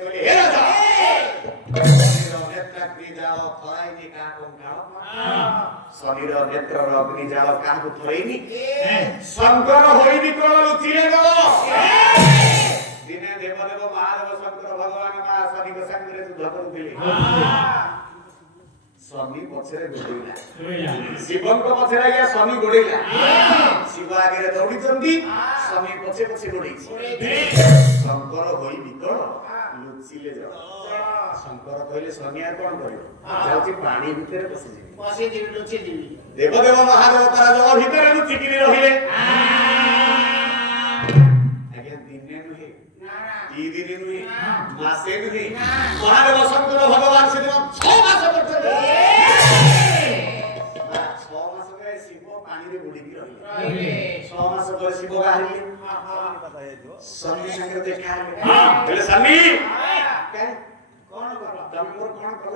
कहले हे राजा नेत्र अग्निजाल थराइनी काको काल शरीर नेत्र अग्निजाल काको थराइनी शंकर होइनी कोन लुचिले गलो दिने देवदेव महादेव शंकर भगवान मा शनि को संगरे युद्ध करुथिले शनि पछरे गोडैला शिवन को पछरे या शनि गोडैला शिव आगे दौड़ी चंदी शनि पछे पछे गोडै शंकर होई विकल लुचिले जा शंकर कहले शनि आ कोन करियो जाउची पानी भितर पसी जीवी लुचि जीवी देवदेव महादेव पराजय भितर लुचि किरी रहिले आगे दिने नुहे ई दिने नुहे मासे नुहे महादेव शंकर भगवान से 6 मास पड़ते 6 मास में शिव पानी रे बुडी की रहिले 6 मास पर शिव बाहरी शनि संगे देखा बोले शनि के कोन कर तम मोर कोन कर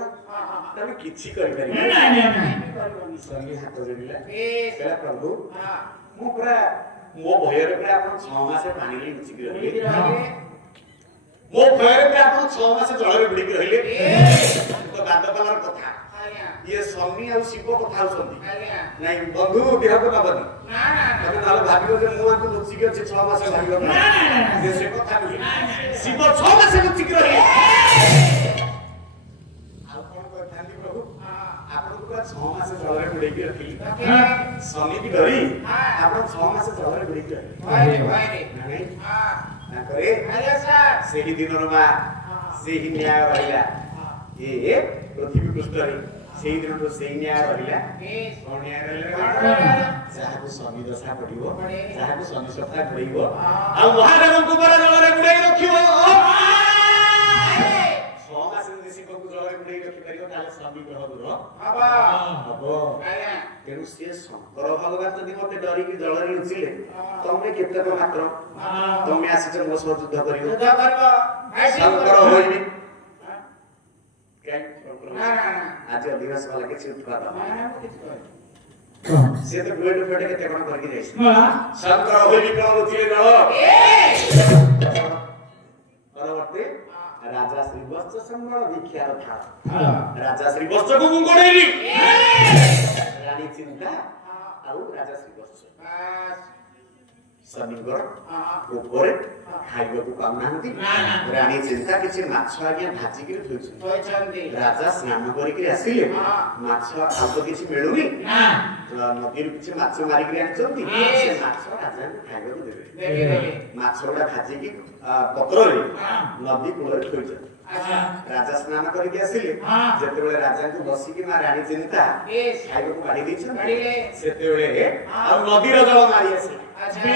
तम किछि करि करि नहीं शनि हाथ जोड़िला कहला प्रभु मु पूरा मो भय रे पूरा अपन 6 मास पानी रे लुचि की रहिले मो भय रे अपन 6 मास जल रे बुडी की रहिले तो गाद कलर कथा ये शनि आ शिव कथा होसंती नहीं बंधु देह को नबनी तमे नाल भाबियो जे मु आको लुचि के 6 मास भाबियो ना से कथा नहीं शिव 6 मास लुचि की रहिले आ कोन कहथांती प्रभु आपन पूरा 6 मास जल रे बुडी की रखिली शनि की डरी आपन 6 मास जल रे बुडी की रखिली भाई रे नहीं ना करे अरे सर सेही दिन रमा सेही न्याय रहिला ये पृथ्वी पृष्ठ रे सेही दिन तो सेही न्याय रहिला कोन न्याय रहिला जाहा को शनि दशा पडिबो जाहा को शनि सप्ताह पडिबो आ महादेव को बरा जल रे बुडी रखिबो 6 मास देसी को जल रे बुडी रखि करियो ताले शनि ग्रह दूर हबो तेनु से शंकर भगवान जदि मते डरी की जल रे लुचिले तमे केते को मात्र तमे आसी छ मो युद्ध करियो शंकर होइबी ना आज दिवस वाला के उत्पादन से तो गोड फेटे के तेकण करके जाइछ शंकर होइबी कोन लुचिले जल परवर्ती राजा श्री वत्स संबल दीक्षा था राजा श्री वत्स को गुंगोडेली रानी चिंता आउ राजा श्री वत्स शनिगर ऊपर खाइबा को काम नांती रानी चिंता किछि माछ आगे भाजी के थोइछन राजा स्नान करि के आसिले माछ आब किछि मिलुनी ना नदीर किछि माछ मारि के आछंती से माछ राजा खाइबा को देबे माछोडा भाजी की पत्र रे नदी कूल रे थोइछन राजा स्नान करि के आसिले जते बेले राजा को बसी की मा रानी चिंता खाइबा को गाड़ी दैछन सेते बेले आ नदी रो जल मारि आसी अच्छा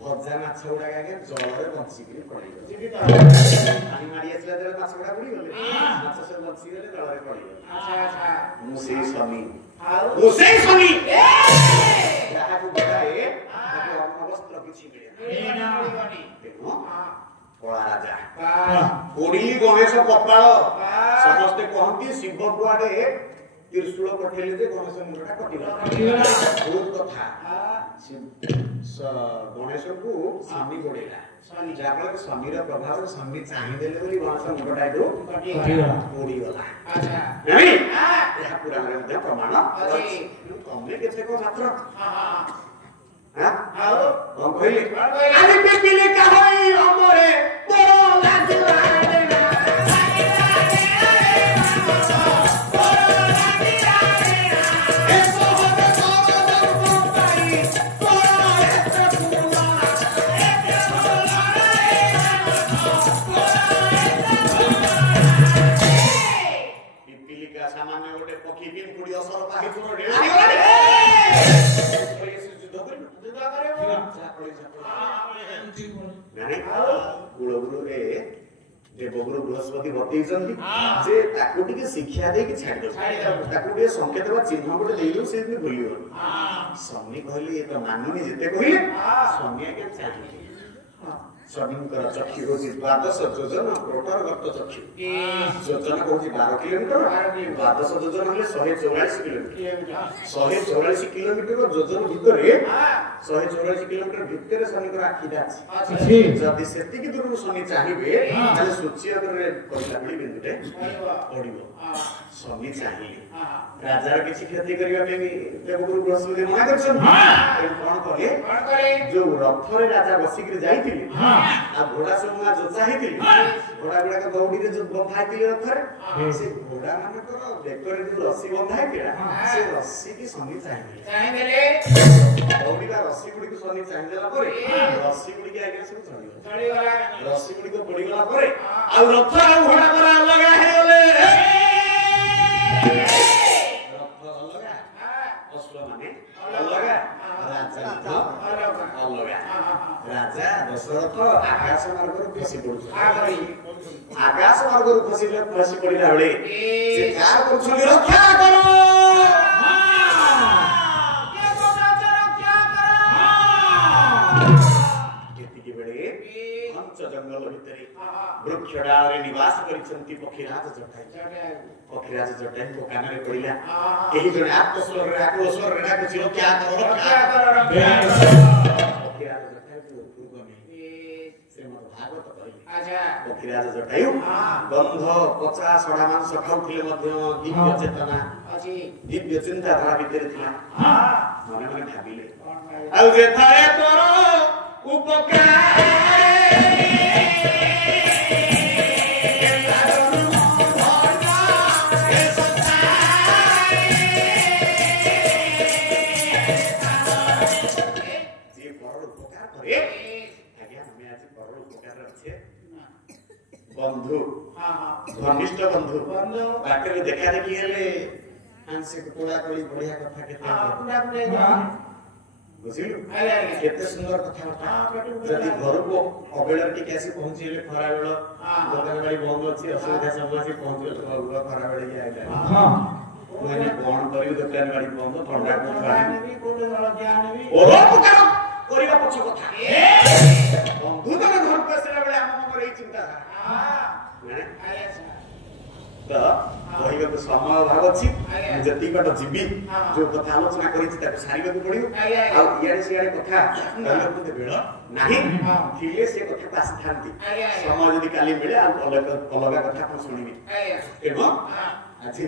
भजा माछ उडा के जल रे बंसी के पड़ी जीवित पानी मारि आसला जले माछ उडा पड़ी गले माछ से बंसी गले जल रे पड़ी अच्छा मुसे शनि जहा को बडाए ताको वस्त्र किछि मिले कला राजा ओडिली गणेश कपाल समस्त कहंती शिव कुआडे त्रिशूल पठेले जे गणेश मुंडटा कटिला बहुत कथा गणेश को शनि गोडेला शनि जाबल के शनिर प्रभाव शनि चाहि देले बोली गणेश मुंडटा एटो कटिला ओडी गला अच्छा नहीं यह पुराण रे मध्य प्रमाण अछि कमे केते को मात्र हां आओ हम कहले आदि पिपिले का होई हमरे बड़ो लाजला देवगुरु बृहस्पति बतैछन्ती जे ताको टिके शिक्षा दे कि छाड़ दो ताको के संकेत बा चिन्ह गोटे देइलो से भी भूलियो शनि कहली ए त मानुनी जेते कहिले शनि के चाहि ଶନିଙ୍କର ଚକ୍ଷୁ ହେଉଛି 12 ଯୋଜନ ପ୍ରୋଟର ଗତ ଚକ୍ଷୁ। ଯୋଜନ କହୁଛି 12 କିଲୋମିଟର, 12 ଯୋଜନ ହେଲେ 144 କିଲୋମିଟର। 144 କିଲୋମିଟର ଯୋଜନ ଭିତରେ 144 କିଲୋମିଟର ଭିତରେ ଶନିଙ୍କର ଆଖିଟା ଅଛି। ଯଦି ସେତିକି ଦୂରରୁ ଶନି ଚାହିଁବେ ତାହେଲେ ସୂର୍ଯ୍ୟ ଉପରେ ପଡ଼ିଲା ଭଳି ବିନ୍ଦୁଟେ ପଡ଼ିବ। ଶନି ଚାହିଁଲେ ରାଜାର କିଛି କ୍ଷତି କରିବା ପାଇଁ ଦେବଗୁରୁ ବୃହସ୍ପତି ମନା କରିଛନ୍ତି। କଣ କଲେ? ଯୋଉ ରଥରେ ରାଜା ବସିକିରି ଯାଇଥିଲେ ଆଉ ଘୋଡା ସବୁ ଯୋଚା ହେଇଥିଲେ, ଘୋଡା ଗୁଡାକ ଦୌଡିରେ ଯୋଉ ବନ୍ଧା ହେଇଥିଲେ ରଥରେ, ସେ ଘୋଡା ମାନଙ୍କର ବେକରେ ଯୋଉ ରସି ବନ୍ଧା ହେଇଥିଲା ସେ ରସି କି ଶନି ଚାହିଁଦେଲେ। ଦୌଡିବା ରସି ଗୁଡିକୁ ଶନି ଚାହିଁଦେଲା ପରେ ରସି ଗୁଡିକ ଆଜ୍ଞା ସବୁ ଚଳିଗଲା। ରସି ଗୁଡିକ ପଡିଗଲା ପରେ ଆଉ ରଥ ଆଉ ଘୋଡା ପରା ଅଲଗା ହେଇଗଲେ। ରଥ ଅଲଗା, ଅଶ୍ଵ ମାନେ ଅଲଗା, ରାଜା ଅଲଗା। ରାଜା ଦଶରଥ ଆକାଶ ମାର୍ଗରୁ ଖସି ପଡୁଛନ୍ତି। ଆକାଶ ମାର୍ଗରୁ ଖସି ପଡିଲା ବେଳେ ସେ କାହା କରୁଛନ୍ତି? ରକ୍ଷା କର। ଏତିକି ବେଳେ ଘଞ୍ଚ ଜଙ୍ଗଲ ଭିତରେ ବୃକ୍ଷ ଡାଳରେ ନିବାସ କରିଛନ୍ତି ପକ୍ଷୀରାଜ ଜଟାୟୁ। ପକ୍ଷୀରାଜ ଜଟାୟୁଙ୍କ କାନରେ ପଡିଲା ଏହି ଜଣେ ଆତ୍ମସ୍ୱରରେ ଆକ୍ରୋଶରେ ଡାକୁଛି ରକ୍ଷା କର, ରକ୍ଷା କର। ପକ୍ଷୀରାଜ ଜଟାୟୁ ଶ୍ରୀମଦ୍ ଭାଗବତ କହିଲେ ପକ୍ଷୀରାଜ ଜଟାୟୁ ଗନ୍ଧ ପଚା ସଢା ମାଂସ ଖାଉଥିଲେ ମଧ୍ୟ ଦିବ୍ୟ ଚେତନା ଦିବ୍ୟ ଚିନ୍ତାଧାରା ଭିତରେ ଥିଲା। ମନେ ମନେ ଭାବିଲେ ଆଉ ଯେଥାରେ ତୋର ଉପକାର बंधु घनिष्ठ बंधु बाटे देखा देखी हेले आंसे कोला कोली बढ़िया कथा केते बुझिलु केते सुंदर कथा जदि घर को अबेला टिके आसी पहुंचीले खरा बेल दुकान वाली बंद अछि असुविधा सब आसी पहुंचले घर खरा बेल आइला हां मैंने कोन करियो दुकान वाली बंद ठंडा को पानी भी कोन ज्ञान भी परोपकार करिवा पछ कथा बंधु तने घर को आसीला बेले हम मन रही चिंता तो कहवा को समय अभाव अच्छी जति कट जीवी जो कथा आलोचना करिछि ताको सारिबा को पड़ियो आ इयाडे सियाडे कथा कहवा को बेळ नाही थिले से कथा पास थांती समय जदि काली मिले आ अलग कथा को सुनिबी एवं आछि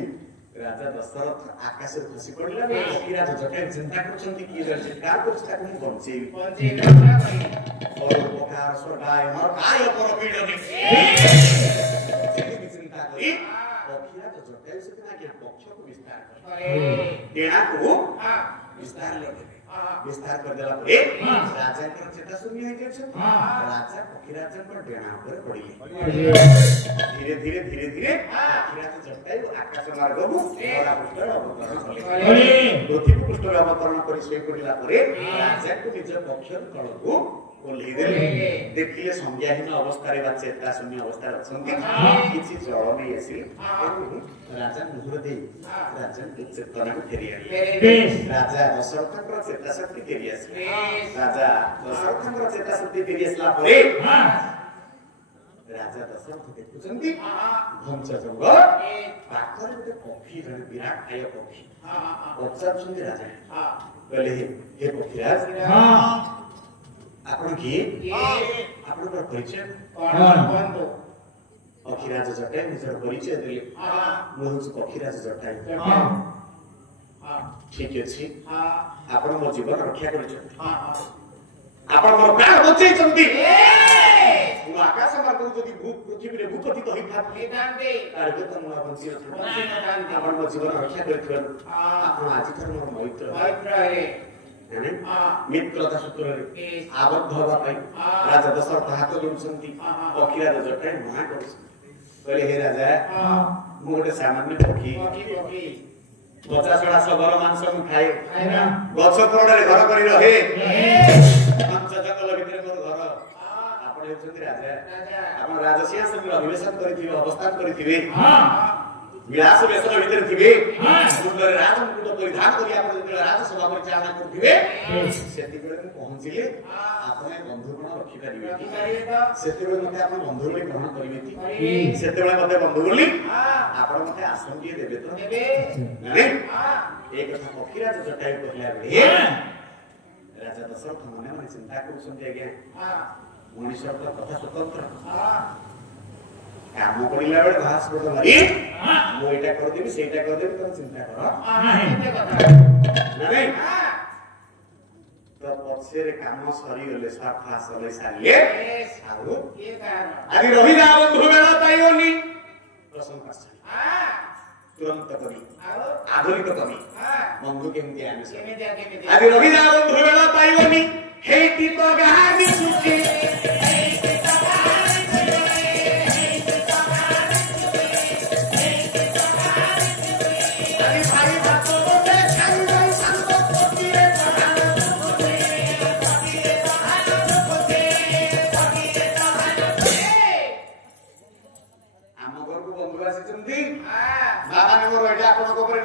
राजा दशरथ आकाश रे खसी पड़िला पक्षीराज जटायु चिंता करछंती कि जे का करछ ताको हम बंचेबी और उपकार सदाय मर काय पर पीडनी चिंता करी पक्षीराज जटायु से ना कि पक्ष को विस्तार करे तेना को विस्तार लगे विस्तार कर देला पे राजा के चेता शून्य हो गेछ राजा पक्षीराज पर डेना ऊपर पड़िले धीरे धीरे धीरे धीरे पक्षीराज जटायु आकाश मार्ग को बड़ा पुष्कर अवतरण कले पृथ्वी पुष्कर अवतरण करी से पड़िला परे राजा को निज पक्ष तळ को ओली देले देखिले संज्ञाहीन अवस्था रे बा चेता शून्य अवस्था अछंती किछि जळ नै आसी राजा मुहुर दे राजा को चेतना को फेरि आले राजा दशरथ को चेता शक्ति फेरि आसी राजा दशरथ को चेता शक्ति फेरि आसला परे राजा दशरथ देखुचंती घंच जंगल पाखर गोटे पक्षी जने विराट काय पक्षी पचारछंती राजा कहले हे पक्षीराज आपण की आपण पर परिचय कोन पक्षीराज जटायु निजर परिचय देले मोहज पक्षीराज जटायु ठीक अछि आपण मो जीवन रक्षा करिछथि आपण मोर प्राण बचैछथि मो आकाश मार्ग जदि पृथ्वी रे भूपतित होई थाते तार के त मो बंची अछि आपण मो जीवन रक्षा करिथल आपण आज तर मोर मैत्र रे मित्रता सूत्र आबद्ध होगा राजा दशरथ हाथ जोड़ुछंती पक्षीराज जटायु मना करछंती कहले हे राजा मु गोटे सामान्य पक्षी 50 सगर मांस मु खाए गछ तोड़े घर करी रहे पंच जंगल भितर मोर घर आपण हेछंती राजा आपण राजसिंहासन रे अभिवेशन करिथिबे अवस्थान करिथिबे विलास बेसन भीतर थिबे मुंडरे राजमुकुट परिधान करी आपण जेते राजसभा परिचालना करथिबे सेति बेले पहुंचिले आपने बंधुगण रखि परिबे सेति बेले मते आपण बंधु बोली ग्रहण करिवे कि सेति बेले मते बंधु बोली आपण मते आश्रम दिए देबे तो देबे नहीं एक कथा पखीराज जटायु कहला बे राजा दशरथ मने मने चिंता करछन आज्ञा मनुष्य कथा स्वतंत्र काम करिला बेले घास पड़ मारी मो एटा कर देबी सेटा कर देबी तो चिंता कर नहीं तो पछे रे काम सरी गले साफा सले सालिए आउ के कारण आदि रही जा बंधु बेला पाइयोनी प्रसन्न करछ तुरंत कवि आधुनिक कवि बंधु केमती आने आदि रही जा बंधु बेला पाइयोनी हेती तो गानी सुखी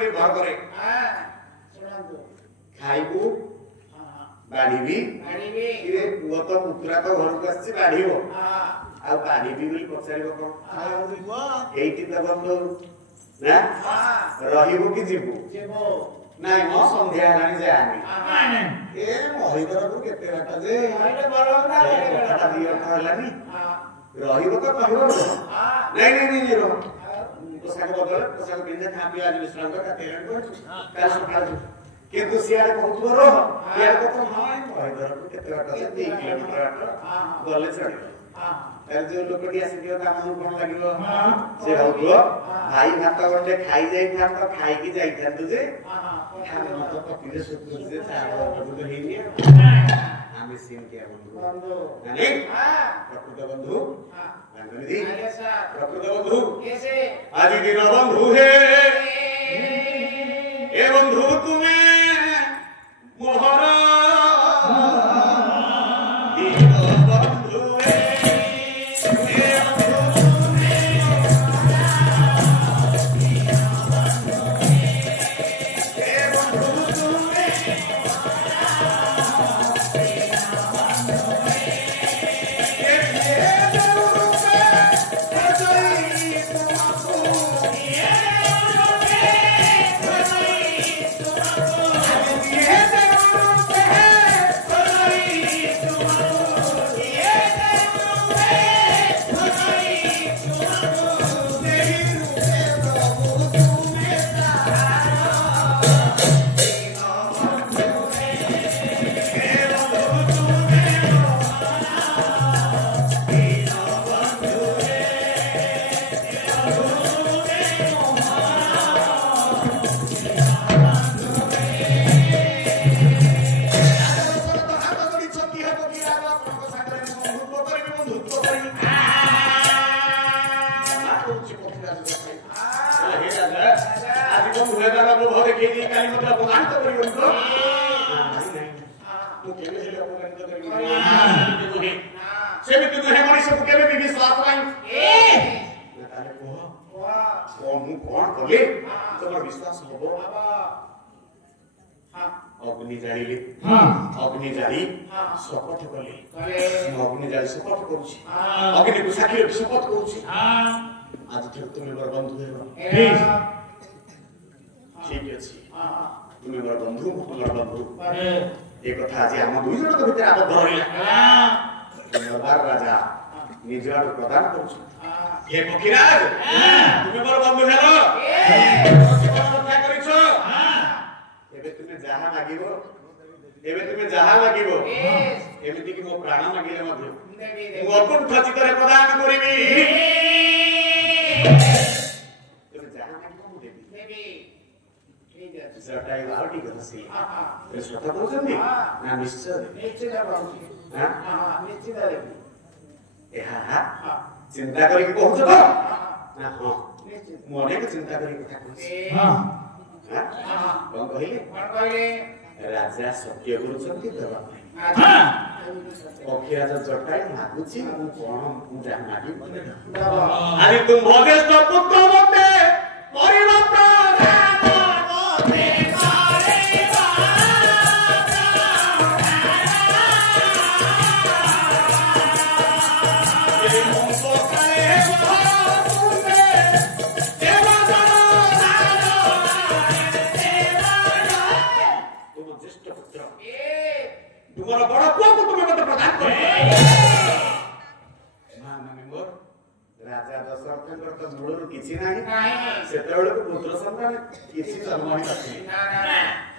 निर्भर करे खाइबू बाढ़ी रे पुआ तो पुत्रा तो घर को आसी बाढ़ीबो आ बाढ़ी बोली पचारिबो कोन एइटी त बंधु ना रहिबो कि जीवो नाही मो संध्या हानी जानी ए मोहितर को केते बाटा जे मोहित बरो ना कथा दियो कहलानी रहिबो तो कहबो नहीं रो पोशाक बदल पोशाक पिंधे खा पिया आज विश्राम कर तेरण कर काल सकाळ किंतु सियार कहतु रो यार को तो हां मोहितर को केते बाटा जे 3 किलोमीटर बाटा गले चढ़ी तार जो लोकडी आसी दियो त हमहु कोन लागिलो से कहतु भाई भात गंडे खाई जाई था तो खाई की जाई था तुझे खाने मत पतिले सुतु जे चार बंधु हेनी आमे सीन के बंधु नहीं प्रकृत बंधु गंगनिधि प्रकृत बंधु कैसे आज दिन बंधु है ए बंधु तुम्हें मोहरा अग्नि जाली शपथ कले अग्नि जाली शपथ करूची अग्नि को साक्षी शपथ करूची आज तुम मोर बंधु हेबो ठीक अछि तुम मोर बंधु मोर बंधु ए कथा आज हम दुई जन के भीतर आबद्ध रहिला दरबार राजा निज आड़ प्रदान करूची हे पखीराज तुम मोर बंधु हेलो रक्षा करिछो एबे तुमे जहा लागिबो एमिति कि मो प्राण मागिले मध्य मो अकुंठ चित्तरे प्रदान करिबी तुमे जहा मागिबो मु देबी ठीक अछि जटाई आउटी गनसी ए स्वतः कहउछन्ती ना निश्चय बाबूजी हां निश्चित देबी ए हां चिंता करी कि कहउछ तो ना हां निश्चित मो अनेक चिंता करी कथा कहउछ हां कोन कहिले राजा सत्य गुरुचंती देवा पखीराज जटाई मागुची कोन पूजा मागी अरे तुम भोगे तो पुत्र मते तुम्हारा बड़ा पुआ को तुम्हें मत प्रदान कर माने मोर राजा दशरथଙ୍କର ତ ମୂଳରୁ କିଛି ନାହିଁ ସେତେବେଳକୁ ପୁତ୍ର ସନ୍ତାନ କିଛି ଜନ୍ମ ହିଁ ନଥିଲେ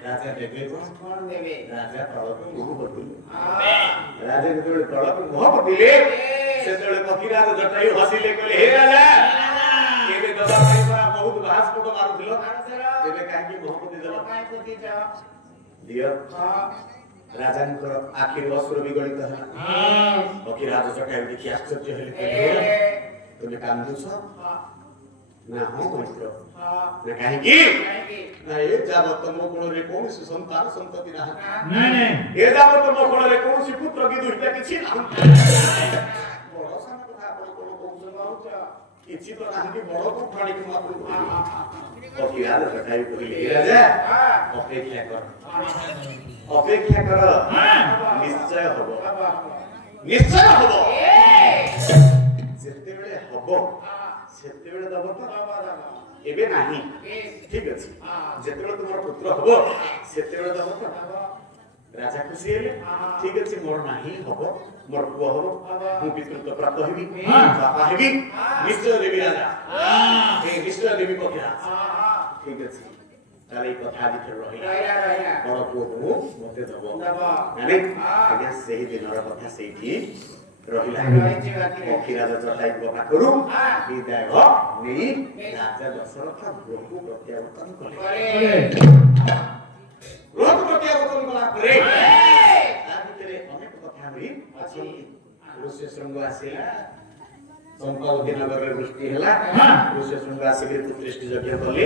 ରାଜା ଦେବେ କଣ ଦେବେ ରାଜା ତଳକୁ ମୁହ ପୋତିଲେ ରାଜା ଯେତେବେଳେ ତଳକୁ ମୁହ ପୋତିଲେ ସେତେବେଳେ ପକ୍ଷୀରାଜ ଜଟାୟୁ ହସିଲେ କହିଲେ ହେ ରାଜା ଏବେ ଦବା ପାଇଁ ପରା ବହୁତ ଘାସପଟ ମାରୁଥିଲ ଏବେ କାହିଁକି ମୁହ ପୋତି ଦେଲ ଦିଅ ରାଜାଙ୍କର ଆଖିରେ ଅଶ୍ରୁ ବିଗଳିତ ହେଲା ପକ୍ଷୀରାଜ ଜଟାୟୁ ଦେଖି ଆଶ୍ଚର୍ଯ୍ୟ ହେଲେ तुम कांदुछ ना हो मइत्र ना काहेकी ना ए जाबत मो कोन रे कोन संतान संतति ना नहीं ए जाबत मो कोन रे कोन पुत्र की दुष्टा किछि ना बड़ सान कथा आपण कोन कोन बाउच किछि तो नाही बड़ को प्राणी को आपण पकिराज जटायु कहिले राजा अपेक्षा कर निश्चय हबो जेतेबेले हबो सेतेबेले दब तो एबे नाही ठीक अछि जेतेबेले तुमर पुत्र हबो सेतेबेले दब तो राजा खुशी हेले ठीक अछि मोर नाही हबो मोर पुआ हबो मु पितृत्व प्राप्त हेबी बापा हेबी निश्चय देबी राजा ए निश्चय देबी पकिराज ठीक अछि ताले कथा लिखे रहिला बड़ पुआ को मते दब माने आज्ञा सेही दिनर कथा सेही रहिला पक्षीराज जटायु पाखरु विदाय नेई राजा दशरथ गृहକୁ प्रत्यावर्तन कले गृहକୁ प्रत्यावर्तन कला परे ता भितरे अनेक कथा भी अछि ऋषि शृंग आसीला संपावती नगर रे वृष्टि हला ऋषि शृंग आसीले पुत्रेष्टि यज्ञ कले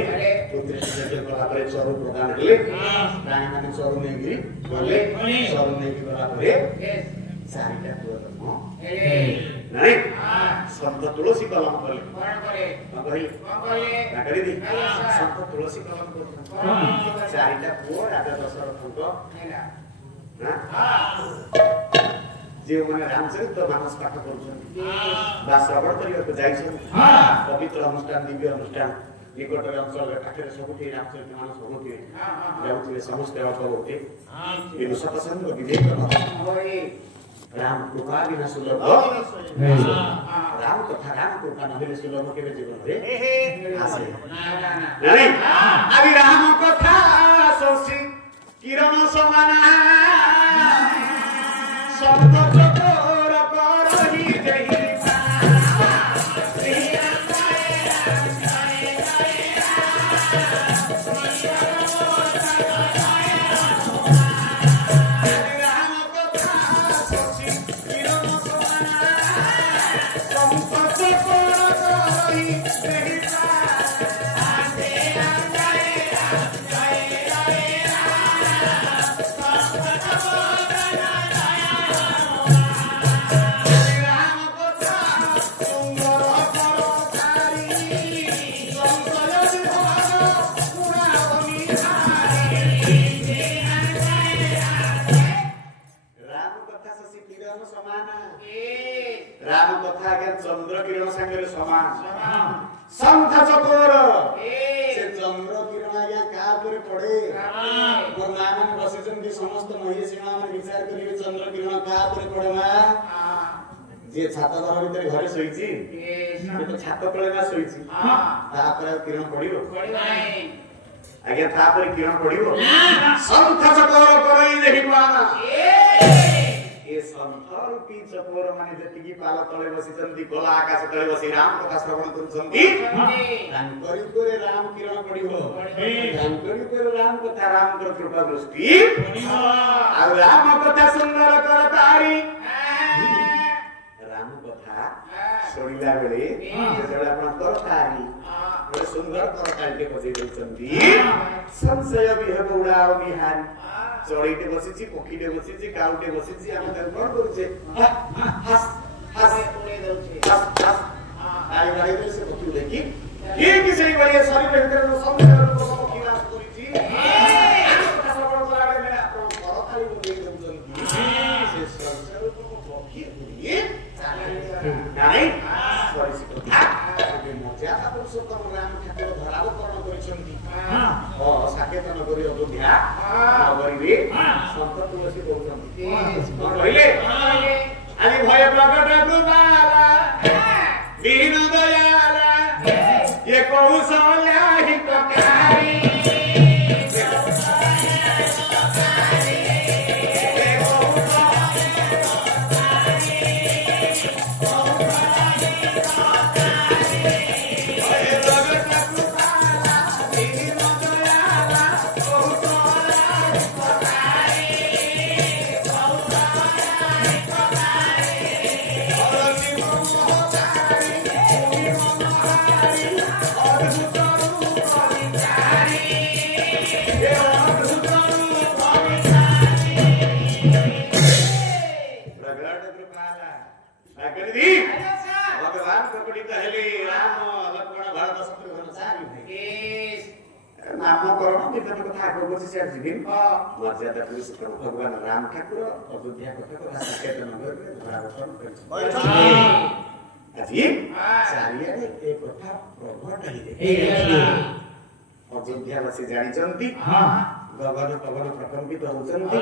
पुत्रेष्टि यज्ञ कला परे चरु प्रदान हेले रानी माने चरु नेगिरी गले चरु नेगिरी कला परे चारिटा पुआ नहीं संत तुलसी कलम कले कौन कहले ना करी दी संत तुलसी कलम कर चारिटा पुआ राजा दशरथ को जे माने रामचरित्र मानस पाठ करूछन बा श्रवण करियो तो जाइछन पवित्र अनुष्ठान दिव्य अनुष्ठान निकट अंचल पाखरे सबुठी रामचरित्र मानस होते जाउथिले समस्त अल्प होते ये सत्संग विवेक होई राम कृपा बिना सुलभ राम कथा राम कृपा नहेले सुलभ केबे जीवन रे आसे नहीं अभी राम कथा सोसी किरण समान शब्द चकोर करही देहि राम कथा के चंद्र किरण संगे समान संत चकोर से चंद्र किरण या का पर पड़े गुरुनानक बसिजन के समस्त महिषी मान विचार करिवे चंद्र किरण का पर पड़े मा जे छात घर भीतर घरे सोईची ये तो छात तळे ना सोईची ता पर किरण पड़ियो नाही आज्ञा ता पर किरण पड़ियो संत चकोर करई देहि पाना ये संत रूपी चकोर माने जतिकी पाल तळे बसिचंती गोला आकाश तळे बसी राम कथा श्रवण करूचंती तांकरी करे राम किरण पडिहो तांकरी करे राम कथा राम कर कृपा दृष्टि पडिहो आ राम कथा सुंदर कर तारी राम कथा सुनिला बेले जेबे आपण तरकारी बड़े सुंदर तरकारी के बजे देचंती संशय विहब उडाव निहारी चढ़ीटे बसिछि पक्षीटे बसिछि काउटे बसिछि हम त कोन करूछे हस हस उड़े दउछे हस हस आई गाड़ी से पक्षी देखि ठीक से बड़े शरीर भीतर सौंदर्य रूप मुखी रास करिछि কথা সবল লাগে না তো বড় খালি মুখে দেউছন্তি সে সংসার রূপ মুখী হইয়ে নাই সরি কথা যে মর্যাদা পুরুষোত্তম রাম ঠাকুর ধরাবকরণ করিছন্তি সাকেত নগরী অযোধ্যা নগরী সন্ত তুলসী কହୁছন্তি কইলে আজি ভয় প্রকট কৃপালা দীন দয়ালা ये कौशल्या हितकारी भगवान प्रकटित हेले राम लक्ष्मण भरत शत्रुघ्न चारि नामकरण कीर्तन कथा आगो से जीविन मर्यादा पुरुषोत्तम भगवान राम ठाकुर अयोध्या कथा साकेत नगर में धरावकरण करिछि আজি चारियारे ए कथा प्रकट हेले अयोध्यावासी जानिचंती गगन पवन प्रकंपित होचंती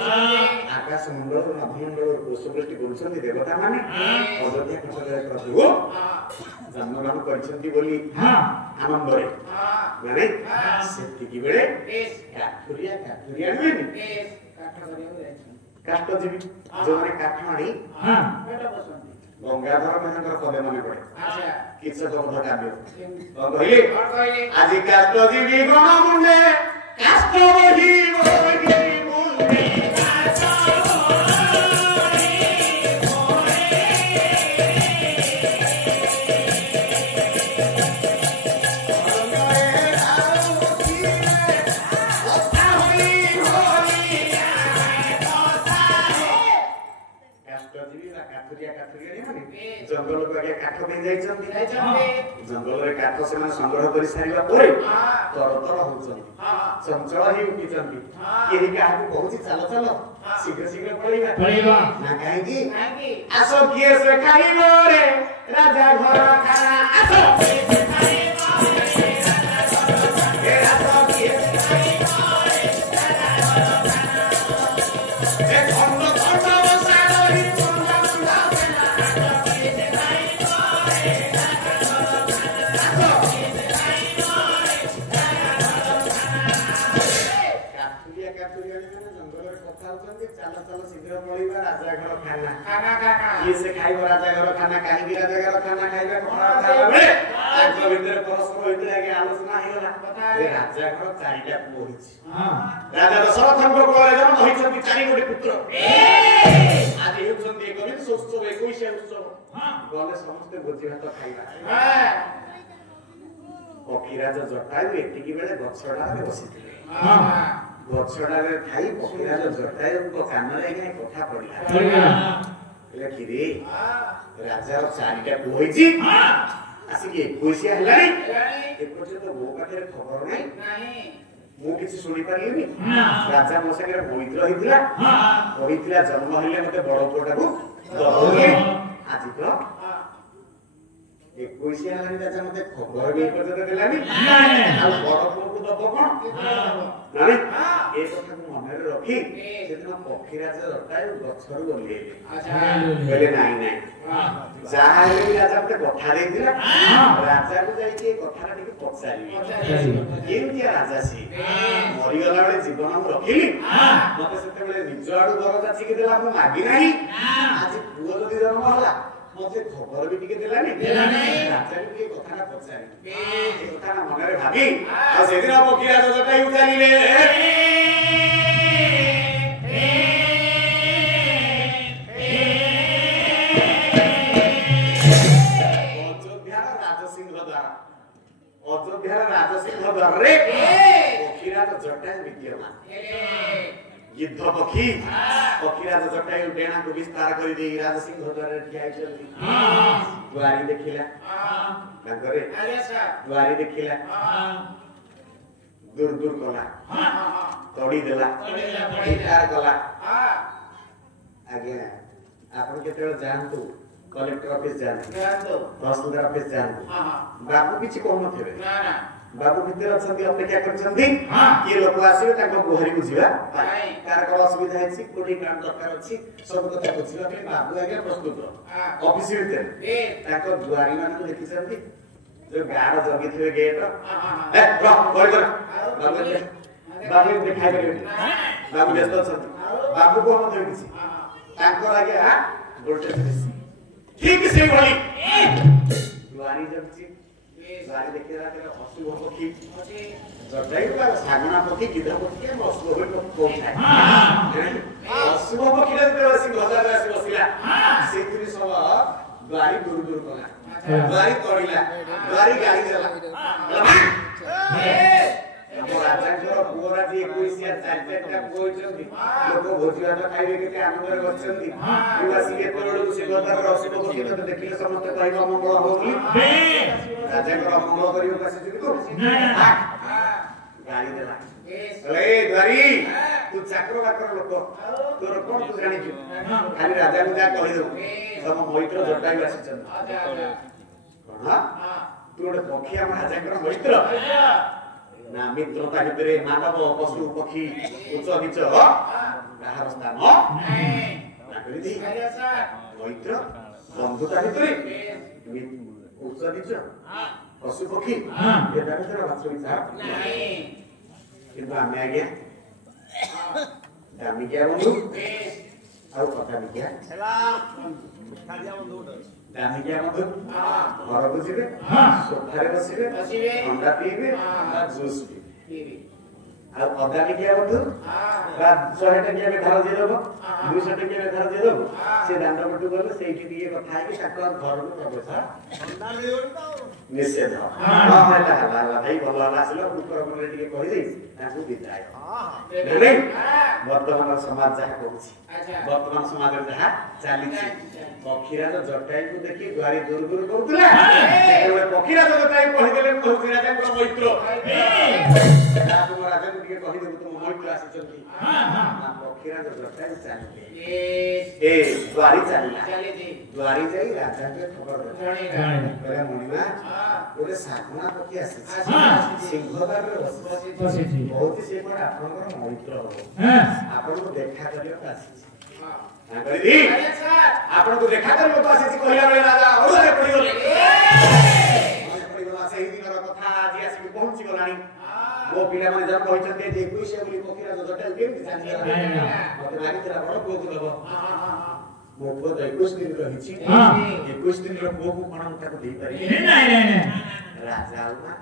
आकाश मंडल नभमंडल पुष्पवृष्टि करुचंती देवता माने अयोध्या क्षेत्ररे प्रभु जन्मग्रहण करिसंती बोली आनंद रे माने सेति बेले काठुरिया नुहेनी काठ जीवी जो माने काठणी बेटा बसंती गंगाधर महानगर पदे मने पड़े अच्छा किछ शब्द काव्य कहले আজি काठ जीवी गण मुंडे काष्ठ रही मुंडे जंगल को आगे काठ पे जंगल रे काठ से मन संग्रह कर सारिबा परे तरतर होचन चंचल ही उठिचंती केही काहू कहूची चलो चलो शीघ्र शीघ्र पळीबा ना काहेकी आसो किए से खाइबो रे राजा घर खाना आसो से खाइबो राजा घर खाना काहेकि राजा घर खाना खाइबा कथा बेले आजो भीतर परस्पर होइते लागे आलोचना हिला जे राजा घर चारिटा पुଅ हिछि राजा दशरथଙ୍କ कोले जन्म होइछन्ति चारि गोटे पुत्र आज हेउछन्ति एकविंश उत्सव 21 उत्सव गले समस्त भोजी भात खाइबा पखीराज जटायु एतिकी बेले गछडारे बसिथिले गछडारे थाई पखीराज जटायुଙ୍କ कानरे गाय कथा पडिला रे राजा चारिटा पुଅ हिछि आसिके 21 हेलानी एपर्यंत मो पाखे खबर नाही मु किछि सुनि पारिलिनी राजा मो संगे मैत्री होइतिला होइतिला जन्म हेले मते बड़ पुअटाकू दबोले आज तो 21 हेलानी राजा मते खबर भी एपर्यंत देलानी आ बड़ पुअकू दबो कोन नानी ए कथा को मन रे रखी सेदिन पखीराज जटायु गछरु गले अच्छा बोले नाही जाहाले भी राजा मते कथा देइतिला राजा को जाई के कथा टिके पचाली केमती राजा सी मरि गला बेले जीवन हम रखिली मते सेते बेले निज आडू बर जाची के देला हम मागी नाही आज पुओ जदी जन्म होला मते खबर भी टिके देलानी राजा के कथा ना पचाली ए कथा ना मन रे भाबी आ सेदिन पखीराज जटायु उचालीले अयोध्या राजसिंह द्वार रे पखीराज जटायु विद्यमान युद्ध पक्षी पक्षीराज जटायु डेणा को विस्तार कर दे राज सिंह द्वार ठिया चलती द्वारी देखिला तांकरे द्वारी देखिला दूर दूर कला तोड़ी देला विचार कला आगे आपण केते जानतु कलेक्टर ऑफिस जानतु तहसीलदार ऑफिस जानतु बाबू किछि कोन थेबे ना ना बाबू भीतर अछंती अपेक्षा करछंती ये लोक आसीबे ताको गुहारी बुझिबा कार कोन असुविधा हेछि कोडी काम दरकार अछि सब कथा बुझिबा के बाबू आगे प्रस्तुत ऑफिस भीतर ताको दुआरी मान को देखिछंती जो गाड़ जगी थे गेट ए कर बाबू दिखाई दे बाबू व्यस्त अछंती बाबू को मत देखिछि ताको आगे वोल्टेज बेसी ठीक से भली दुआरी जगछि दुआरी देखिरा के अशुभ पक्षी जटायु का सागना पक्षी गिद्ध पक्षी के अशुभ पक्षी कोन थाए अशुभ पक्षी रे बसी बाजार रे बसिला सेतुरी सब दुआरी दूर दूर कला द्वारी तोड़िला द्वारी गाड़ी चला हम राजांकर पुरा जी 21 या 4-4टा कोइचंदी लोक भोजिया तो खाइबे केते आनंद रे बसचंदी निवासी के तोड़ू से गोदार रसिक पक्षी तो देखिले समस्त कहबो मंगल होगी राजांकर मंगल करियो कासे जी तो गाड़ी देला ए द्वारी तू चाकर बाकर लोक तोर कोन तू जानि छु खाली राजा को जा कहि दो तम मैत्र जटायु आछन हां तू ओडे पक्षी हम राजांकर मैत्र ना मित्रता भितरे मानव पशु पक्षी उच्च नीच बाहर स्थान ना करि दी मैत्र बंधुता भितरे उच्च नीच पशु पक्षी ये भितरे बात विचार नहीं किंतु आमे आगे दामी क्या बंधु आउ कथा भी क्या दामी क्या बंधु घर बुझिबे सोफारे बसिबे ठंडा पीबे जूस पीबे आ अदानी क्या बंधु बा 100 टकिया में घर दे देबो 200 टकिया में घर दे देबो से दांड पटु गले सेठी दिए कथा है कि ठाकुर घर को प्रवेश ठंडा ले निषेध हां हला भाई भला आसलो ऊपर को टिके कहि दे ताकू विदाय नहीं वर्तमान समाज जहा कहूची वर्तमान समाज रे जहा चाली पक्षीराज जटायु को देखि द्वारी दूर दूर करतला से पक्षीराज जटायु कहि देले पक्षीराज को मैत्र ताकू राजा को टिके कहि देबो तुम मैत्र आसी चलती हां पक्षीराज जटायु चाली ए द्वारी चाली द्वारी जाई राजा के खबर दे कहले मुनिमा ओरे साखना पक्षी आसी सिंहदार रे बसी बहुत से पर आपनकर मैत्र हो आपन को देखा करियो आसी हां कहि दी आपन को देखा करियो आसी कहला रे राजा ओरे पडियो सेही दिनर कथा आज आसी पहुंची गलानी वो पिला माने जब कहिसते जे 21 बोली पखीरा जटायु केमि जानि मते मारि तेरा बड़ को देबो मो पुओ 21 दिन रहिछि 21 दिन रो पुओ को कोन ताको देई पारि नहीं राजा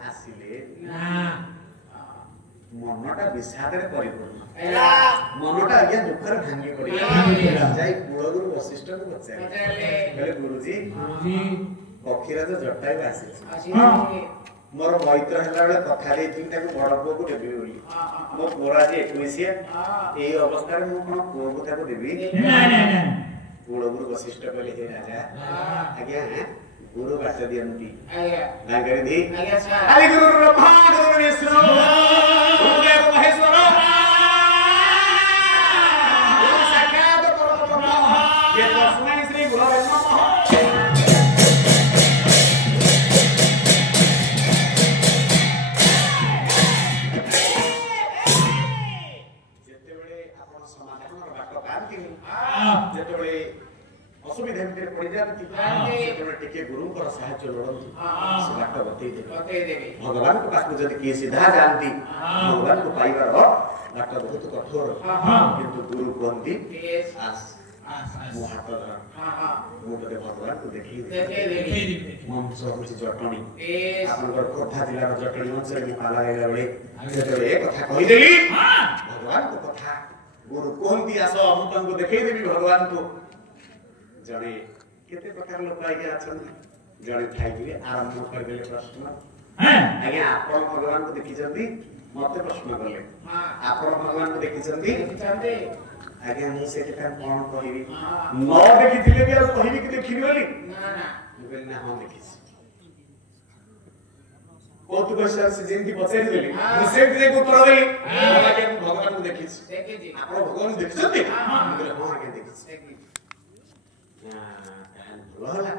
आसिले ना मनटा विषाद रे परिपूर्ण मनटा आज्ञा दुख रे भांगी पड़ी जाई कुलगुरु वशिष्ठ को पचारे कहले गुरुजी पक्षीराज जटायु आसी मोर मैत्र हला बेले कथा देथि ताको बड़ पुओ को देबी बोली मो पुरा जे 21 एई अवस्था रे मो कोन पुओ को ताको देबी नहीं कुलगुरु वशिष्ठ कहले हे राजा आज्ञा गुरु बात दियंती आज्ञा ना करि दी आज्ञा सर हरि गुरु ब्रह्मा गुरु विष्णु गुरुदेव महेश्वर गुरु साक्षात परब्रह्म ये तस्मै श्री गुरवे नमः जेते बेले आपण समाधान बात पांती जेते बेले असुविधा भितर पड़ जाती टिके गुरु को साहाय्य लोड़ती से बाट बतई देबे भगवान को पास जदि के सीधा जानती भगवान को पाइबार बाट बहुत कठोर किंतु गुरु कहती आस मो हाथ धर मो तते भगवान को देखी मन सब कुछ जटणी आपनकर कथा जिला जटणी मन से पाला गेला बेले जते एक कथा कहि देली भगवान को कथा गुरु कहती आस हम तुमको देखै देबी भगवान को जड़े केते प्रकार लोक आगे अछन जड़े खाइ दिए आरंभ कर देले प्रश्न हैं आज्ञा आपण भगवान को देखि जल्दी मत प्रश्न कले आपण भगवान को देखिसंती आगे मु से केता कोन कहिबी न देखिथिले भी कहिबी कि देखिबी बोली ना बोले ना हां देखिस कोतु बशर से जिंदी पछेरी देली मु से देखो उत्तर देली आगे भगवान को देखिस आपण भगवान देखिसंती बोले हां आगे देखिस हां कहन भला